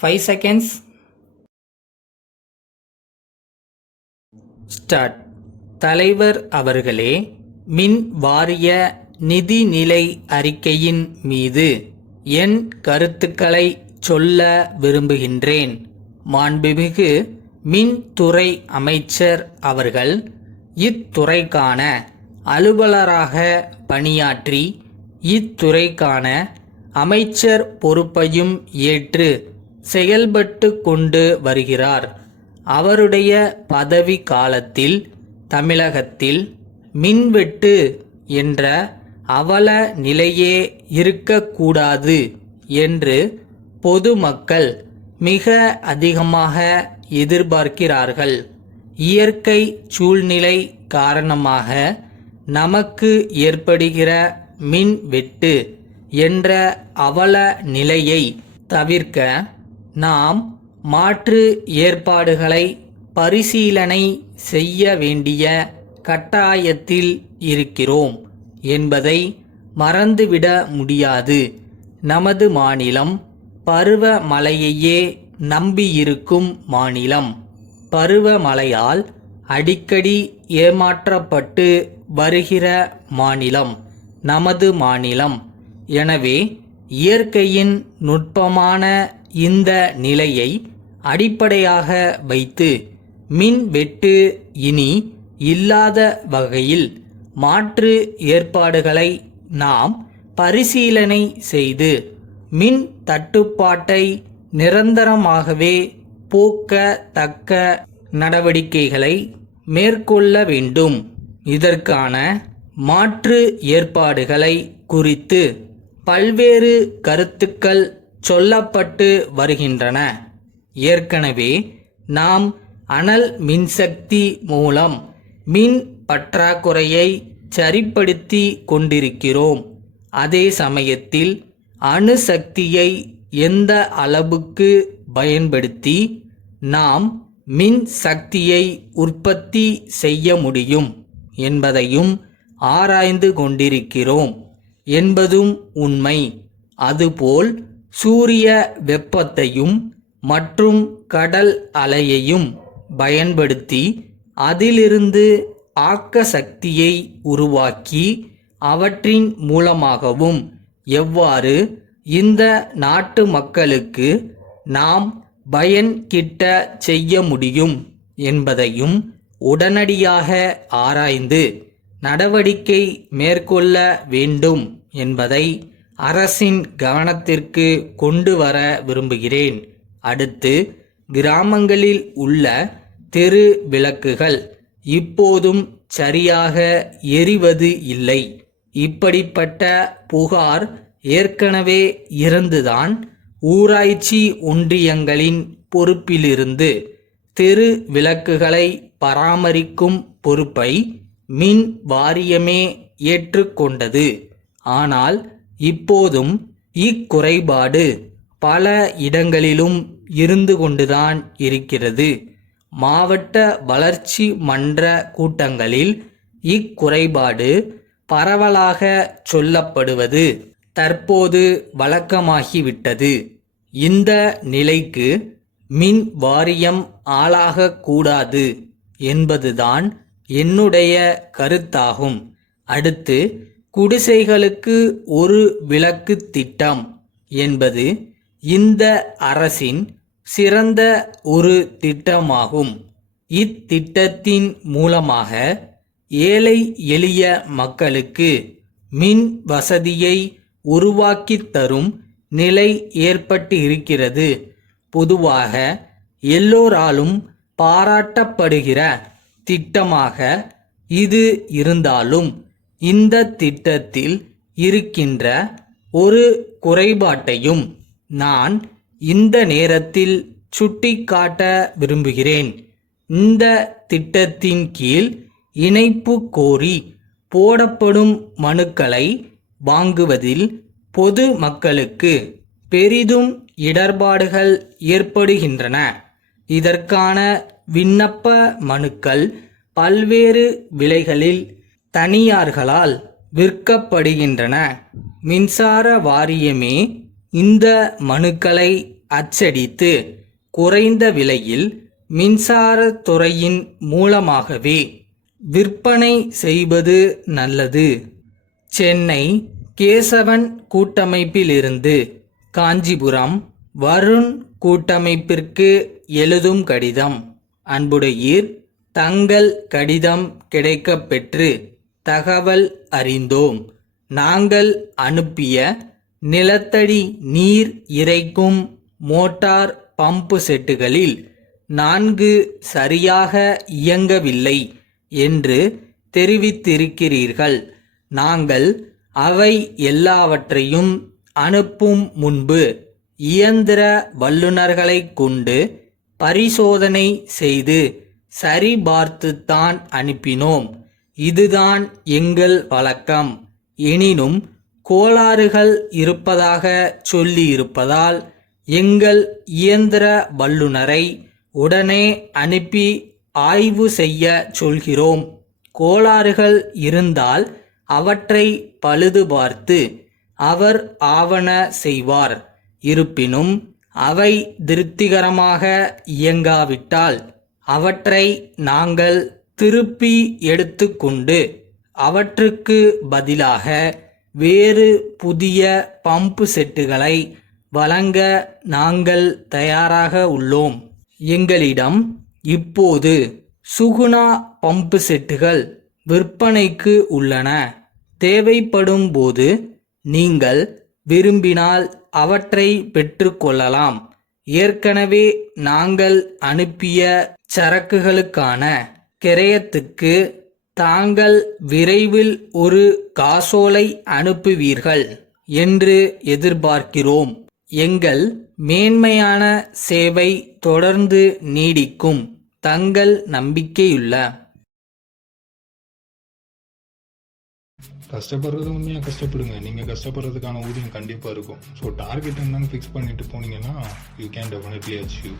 5 seconds. Start. தலைவர் அவர்களே, மின் வாரிய நிதிநிலை அறிக்கையின் மீது என் கருத்துக்களை சொல்ல விரும்புகின்றேன். மாண்புமிகு மின்துறை அமைச்சர் அவர்கள் இத்துறைக்கான அலுவலராக பணியாற்றி இத்துறைக்கான அமைச்சர் பொறுப்பையும் ஏற்று செயல்பட்டு கொண்டு வருகிறார். அவருடைய பதவி காலத்தில் தமிழகத்தில் மின்வெட்டு என்ற அவல நிலையே இருக்கக்கூடாது என்று பொதுமக்கள் மிக அதிகமாக எதிர்பார்க்கிறார்கள். இயற்கை சூழ்நிலை காரணமாக நமக்கு ஏற்படுகிற மின்வெட்டு என்ற அவல நிலையை தவிர்க்க நாம் மாற்று ஏற்பாடுகளை பரிசீலனை செய்ய வேண்டிய கட்டாயத்தில் இருக்கிறோம் என்பதை மறந்துவிட முடியாது. நமது மாநிலம் பருவமழையையே நம்பியிருக்கும் மாநிலம். பருவமழையால் அடிக்கடி ஏமாற்றப்பட்டு வருகிற மாநிலம் நமது மாநிலம். எனவே இயற்கையின் நுட்பமான இந்த நிலையை அடிப்படையாக வைத்து மின்வெட்டு இனி இல்லாத வகையில் மாற்று ஏற்பாடுகளை நாம் பரிசீலனை செய்து மின் தட்டுப்பாட்டை நிரந்தரமாகவே போக்கத்தக்க நடவடிக்கைகளை மேற்கொள்ள வேண்டும். இதற்கான மாற்று ஏற்பாடுகளை குறித்து பல்வேறு கருத்துக்கள் சொல்லப்பட்டு வருகின்றன. ஏற்கனவே நாம் அனல் மின்சக்தி மூலம் மின் பற்றாக்குறையை சரிப்படுத்தி கொண்டிருக்கிறோம். அதே சமயத்தில் அணுசக்தியை எந்த அளவுக்கு பயன்படுத்தி நாம் மின் சக்தியை உற்பத்தி செய்ய முடியும் என்பதையும் ஆராய்ந்து கொண்டிருக்கிறோம் என்பதும் உண்மை. அதுபோல் சூரிய வெப்பத்தையும் மற்றும் கடல் அலையையும் பயன்படுத்தி அதிலிருந்து ஆக்க சக்தியை உருவாக்கி அவற்றின் மூலமாகவும் எவ்வாறு இந்த நாட்டு மக்களுக்கு நாம் பயன் கிட்ட செய்ய முடியும் என்பதையும் உடனடியாக ஆராய்ந்து நடவடிக்கை மேற்கொள்ள வேண்டும் என்பதை அரசின் கவனத்திற்கு கொண்டு வர விரும்புகிறேன். அடுத்து, கிராமங்களில் உள்ள தெரு விளக்குகள் இப்போதும் சரியாக எரிவது இல்லை. இப்படிப்பட்ட புகார் ஏற்கனவே இருந்துதான் ஊராட்சி ஒன்றியங்களின் பொறுப்பிலிருந்து தெரு விளக்குகளை பராமரிக்கும் பொறுப்பை மின் வாரியமே ஏற்றுக்கொண்டது. ஆனால் இப்போதும் இக்குறைபாடு பல இடங்களிலும் இருந்து கொண்டுதான் இருக்கிறது. மாவட்ட வளர்ச்சி மன்ற கூட்டங்களில் இக்குறைபாடு பரவலாக சொல்லப்படுவது தற்போது வழக்கமாகிவிட்டது. இந்த நிலைக்கு மின் வாரியம் ஆளாகக்கூடாது என்பதுதான் என்னுடைய கருத்தாகும். அடுத்து, குடிசைகளுக்கு ஒரு விளக்கு திட்டம் என்பது இந்த அரசின் சிறந்த ஒரு திட்டமாகும். இத்திட்டத்தின் மூலமாக ஏழை எளிய மக்களுக்கு மின் வசதியை உருவாக்கி தரும் நிலை ஏற்பட்டு இருக்கிறது. பொதுவாக எல்லோராலும் பாராட்டப்படுகிற திட்டமாக இது இருந்தாலும் இந்த திட்டத்தில் இருக்கின்ற ஒரு குறைபாட்டையும் நான் இந்த நேரத்தில் சுட்டிக்காட்ட விரும்புகிறேன். இந்த திட்டத்தின் கீழ் இணைப்பு கோரி போடப்படும் மனுக்களை வாங்குவதில் பொது மக்களுக்கு பெரிதும் இடர்பாடுகள் ஏற்படுகின்றன. இதற்கான விண்ணப்ப மனுக்கள் பல்வேறு விலைகளில் தனியார்களால் விற்கப்படுகின்றன. மின்சார வாரியமே இந்த மனுக்களை அச்சடித்து குறைந்த விலையில் மின்சாரத்துறையின் மூலமாகவே விற்பனை செய்வது நல்லது. சென்னை கேசவன் கூட்டமைப்பிலிருந்து காஞ்சிபுரம் வருண் கூட்டமைப்பிற்கு எழுதும் கடிதம். அன்புடையீர், தங்கள் கடிதம் கிடைக்கப்பெற்று தகவல் அறிந்தோம். நாங்கள் அனுப்பிய நிலத்தடி நீர் இறைக்கும் மோட்டார் பம்பு செட்டுகளில் 4 சரியாக இயங்கவில்லை என்று தெரிவித்திருக்கிறீர்கள். நாங்கள் அவை எல்லாவற்றையும் அனுப்பும் முன்பு இயந்திர வல்லுநர்களைக் கொண்டு பரிசோதனை செய்து சரிபார்த்துத்தான் அனுப்பினோம். இதுதான் எங்கள் வழக்கம். எனினும் கோளாறுகள் இருப்பதாக சொல்லியிருப்பதால் எங்கள் இயந்திர வல்லுநரை உடனே அனுப்பி ஆய்வு செய்ய சொல்கிறோம். கோளாறுகள் இருந்தால் அவற்றை பழுது பார்த்து அவர் ஆவன செய்வார். இருப்பினும் அவை திருப்திகரமாக இயங்காவிட்டால் அவற்றை நாங்கள் திருப்பி எடுத்துக்கொண்டு அவற்றுக்கு பதிலாக வேறு புதிய பம்பு செட்டுகளை வழங்க நாங்கள் தயாராக உள்ளோம். எங்களிடம் இப்போது சுகுணா பம்பு செட்டுகள் விற்பனைக்கு உள்ளன. தேவைப்படும் போது நீங்கள் விரும்பினால் அவற்றை பெற்றுக்கொள்ளலாம். ஏற்கனவே நாங்கள் அனுப்பிய சரக்குகளுக்கான கிரயத்துக்கு தாங்கள் விரைவில் ஒரு காசோலை அனுப்புவீர்கள் என்று எதிர்பார்க்கிறோம். எங்கள் மேன்மையான சேவை தொடர்ந்து நீடிக்கும். தங்கள் நம்பிக்கையுள்ள. கஷ்டப்படுறது உண்மையாக கஷ்டப்படுங்க. நீங்கள் கஷ்டப்படுறதுக்கான ஊதியம் கண்டிப்பாக இருக்கும். ஸோ டார்கெட் என்னன்னு ஃபிக்ஸ் பண்ணிட்டு போனீங்கன்னா யூ கேன் டெஃபினெட்லி அச்சீவ்.